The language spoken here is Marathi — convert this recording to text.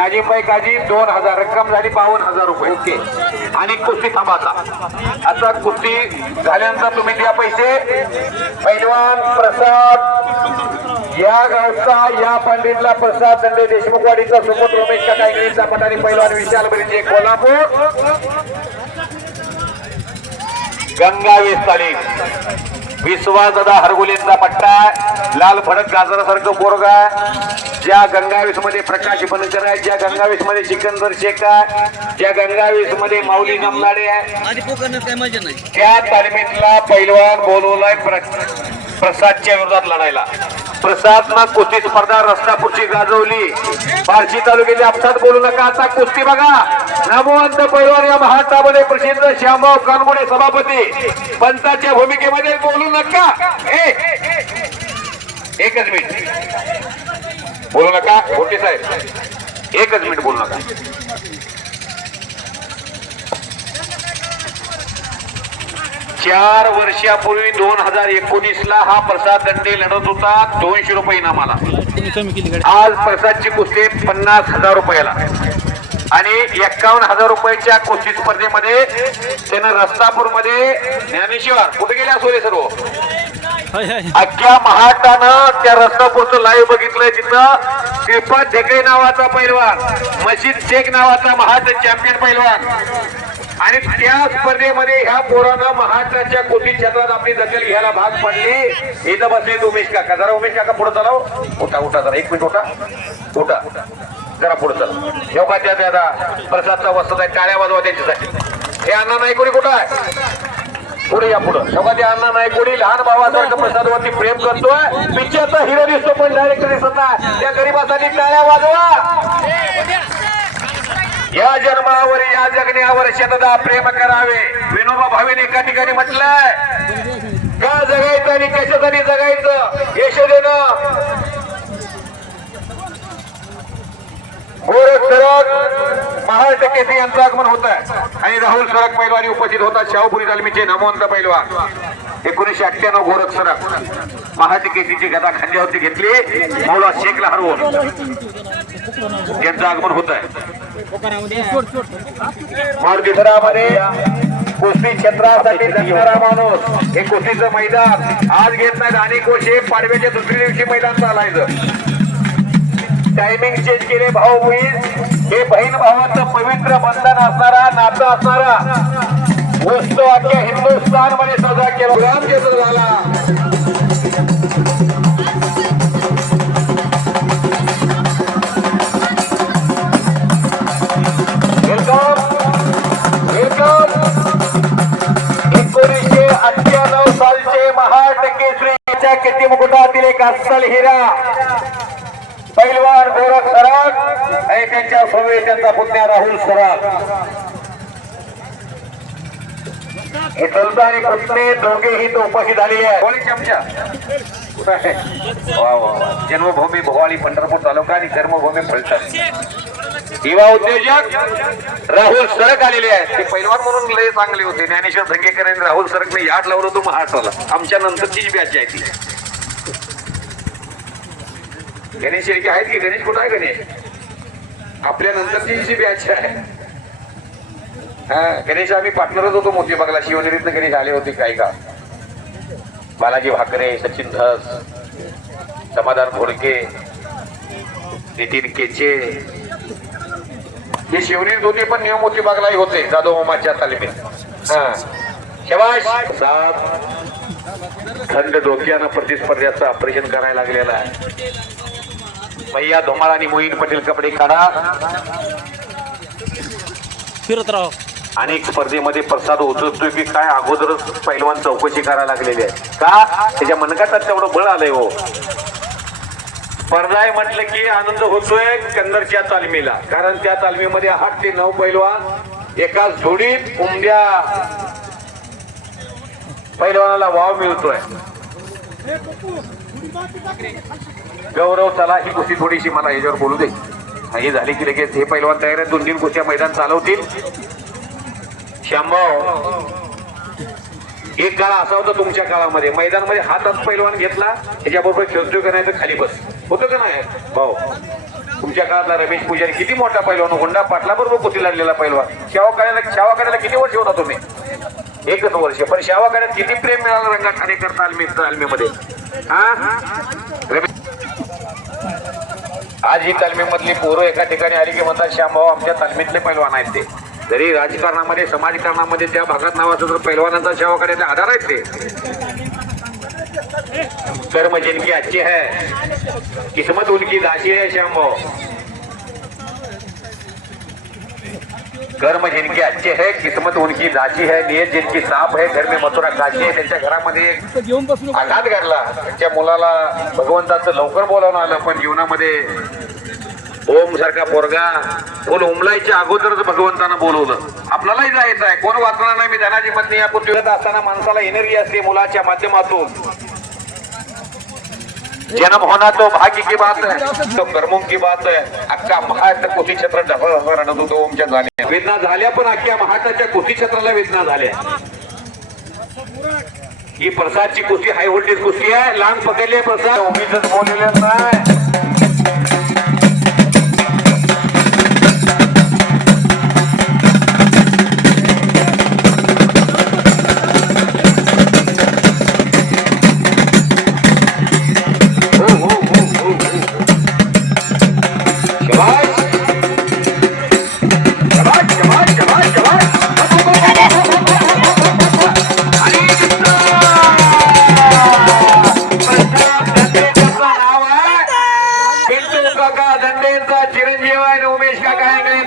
नाजीमबाई काजी दोन हजार रक्कम झाली बावन्न हजार रुपये. ओके. आणि कुस्ती थांबाचा आता. कुस्ती झाल्यानंतर तुम्ही द्या पैसे. पैलवान प्रसाद या गावचा या पंडितला प्रसाद दंडे देशमुखवाडीचा सुमोत रमेश काका इंग्रजीचा पटाणी पैलवान विशाल बरिंजे कोल्हापूर. गंगावेस तालीम विश्वास दादा हरगुलेंचा पट्टा. लाल फडक गाजरासारखं बोरग आहे. ज्या गंगावेस मध्ये प्रकाश बनकर आहे ज्या गंगावेस मध्ये सिकंदर शेख आहे ज्या गंगावेस मध्ये माऊली नमलाडे आहे. त्या तालमीतला पैलवान बोलवलाय प्र- प्रसादच्या विरोधात लढायला. प्रसादनं कुस्ती स्पर्धा रस्तापूरची गाजवली. बार्शी तालुक्याच्या अपसात बोलू नका. आता कुस्ती बघा. नामवंत पैलवान या महाराष्ट्रामध्ये प्रसिद्ध श्यामभाऊ कानगुडे सभापती. पंचाच्या भूमिकेमध्ये बोलू नका. ए! एकच मिनिट. बोलू नका मोठे साहेब. एकच मिनिट बोलू नका. चार वर्षापूर्वी दोन हजार एकोणीस ला हा प्रसाद दंडे लढत होता. दोनशे रुपये इनामाला. आज प्रसादची कुस्ती पन्नास हजार रुपयाला. आणि एक्कावन्न हजार रुपयाच्या कुस्ती स्पर्धेमध्ये त्यानं रस्तापूरमध्ये ज्ञानेश्वर कुठे गेले असोले सर्व? अख्ख्या महाराष्ट्रानं त्या रस्तापूरचं लाईव्ह बघितलंय तिथं श्रीपाद ढेकळे नावाचा पैलवान मशीद शेख नावाचा महाराष्ट्र चॅम्पियन पैलवान. आणि त्या स्पर्धेमध्ये ह्या पोरानं महाराष्ट्राच्या कोटी क्षेत्रात आपली दखल घ्यायला भाग पडली. इथं बसले उमेश काका. जरा उमेश काका पुढे चला उठा उठा जरा. एक मिनिट उठा. उठा. जरा पुढे चला योगाच्या दादा? प्रसादचा वसत आहे. टाळ्या वाजवा त्यांच्यासाठी. हे अण्णा नाही कोणी कुठं आहे? पुढे या पुढं. तेव्हा ते अण्णा नाही कोणी लहान भावासारखं प्रसादवरती प्रेम करतोय. पिक्चरचा हिरो दिसतो पण डायरेक्टर दिसत नाही. त्या गरीबासाठी टाळ्या वाजवा. या जन्मावर या जगण्यावर शतदा प्रेम करावे. विनोबा भावेने एका ठिकाणी म्हटलंय का जगायचं आणि कशासाठी जगायचं? यशोदेनं गोरख सरक महाराष्ट्र केसरी यांचं आगमन होत आहे आणि राहुल सरक पैलवानी उपस्थित होतात. शाहूपुरी तालमीचे नामवंत पैलवान. एकोणीशे अठ्ठ्याण्णव गोरख सरक. महाराष्ट्र केसरीची गदा खांद्यावरती घेतली. मौला शेखला हरवून. यांचं आगमन होत आहे मारुतीधरामध्ये कुस्ती क्षेत्रासाठी जगणारा माणूस. हे कुस्तीचं मैदान. आज घेत नाहीत. अनेक कोशे पाडव्याच्या दुसऱ्या दिवशी मैदान चालायचं. टायमिंग चेंज केले भाऊ होईल हे बहीण भावाचं पवित्र बंधन असणारा नातं असणारा वस्तू अख्ख्या हिंदुस्थानमध्ये सजा केला झाला वेलकम वेलकम एकोणीसशे अठ्ठ्याण्णव सालचे महाराष्ट्र केसरीच्या किती मुकुटातील एक अस्सल हिरा. पैलवान गोरख सराग आणि त्यांच्यासोबत त्यांचा पुतण्या राहुल सराग. हे चलता आणि पुतणे दोघेही तो उपस्थित झालेले आहे कोणी चमचा. कुठं आहे? वा वा. जन्मभूमी भोवाळी पंढरपूर तालुका आणि कर्मभूमी फलटण. युवा उद्योजक राहुल सरक आलेले आहेत. ते पैलवान म्हणून लय चांगले होते. ज्ञानेश्वर धंगेकर आणि राहुल सरकने याट लावलं होतं महाराष्ट्राला. आमच्या नंतरचीच बॅच आहे ती. गणेश शेळके आहेत की? गणेश कुठं आहे गणेश? आपल्या नंतरची जी बॅच आहे. हा गणेश आम्ही पार्टनरच होतो मोती बघला शिवनेरीतनं गणेश आले होते काही का बालाजी भाकरे सचिन धस समाधान घोडके नितीन केचे. हे शिवनेरीत होते पण नियम मोती बागलाही होते. जाधव मामाच्या तालमीत. हा. शबाश सात. थंड डोक्यानं प्रतिस्पर्ध्याचं ऑपरेशन करायला लागलेलं आहे. भैया धुमाळ आणि मोहीन पटेल कपडे काढा. फिरत राहा. अनेक स्पर्धेमध्ये प्रसाद उचलतोय की काय? अगोदरच पैलवान चौकशी करायला लागलेली आहे. का? त्याच्या मनगटात तेवढं बळ आलंय हो. स्पर्धा आहे म्हटलं की आनंद होतोय कंदरच्या तालमीला. कारण त्या तालमीमध्ये आठ ते नऊ पैलवान एकाच जोडीत उमद्या पैलवानाला वाव मिळतोय. गौरव चला ही कुस्ती थोडीशी मला याच्यावर बोलू दे. हे झाली की लगेच हे पैलवान तयार आहेत. दोन तीन गोष्टी मैदान चालवतील. शंभव. एक काळ असा होता तुमच्या काळामध्ये. मैदानमध्ये हातात पैलवान घेतला. त्याच्याबरोबर खेळतोय का नाही तर खाली बस. होतं का नाही? भाऊ तुमच्या काळातला रमेश पुजारी किती मोठा पैलवान हुंडा पाटला बरोबर कुस्ती लढलेला पैलवान. शावाकाड्याला शावाकाड्याला किती वर्ष होता तुम्ही? एकच वर्ष. पण शावाकाड्यात किती प्रेम मिळालं रंगा ठाणेकर तालमी तालमीमध्ये. हा? आज ही तालमीमधली पोरं एका ठिकाणी आली की म्हणतात श्यामभाऊ आमच्या तालमीतले पैलवान आहेत ते. जरी राजकारणामध्ये समाजकारणामध्ये त्या भागात नावाचं जर पैलवानांचा सेवाकडे आधार आहेत ते. कर्म जिनकी अच्छी है. किस्मत उनकी दाशी है श्यामभाऊ कर्म जिनके अच्छे है किस्मत उनकी दासी है नियत जिनकी साफ है घर में मथुरा काशी है त्यांच्या घरामध्ये आघात घडला. त्यांच्या मुलाला भगवंताचं लवकर बोलावून आलं पण जीवनामध्ये ओम सारखा पोरगा फुल उमलायच्या अगोदरच भगवंतानं बोलवलं. आपल्यालाही जायचं आहे. कोण वाचणार नाही? मी धनाची पत्नी या पृथ्वीवर असताना माणसाला एनर्जी असते मुलाच्या माध्यमातून. जन्म होना तो भाग्य की बात है तो कर्मों की बात है अख्खा महाराष्ट्र कुस्ती क्षेत्र रडत होतो ओमच्या झाल्या वेदना झाल्या पण अख्ख्या महाराष्ट्राच्या कुस्ती क्षेत्राला वेदना झाल्या. ही प्रसादची कुस्ती हाय व्होल्टेज कुस्ती आहे. लांब पकडले प्रसाद. ओमीच बोललेलं नाही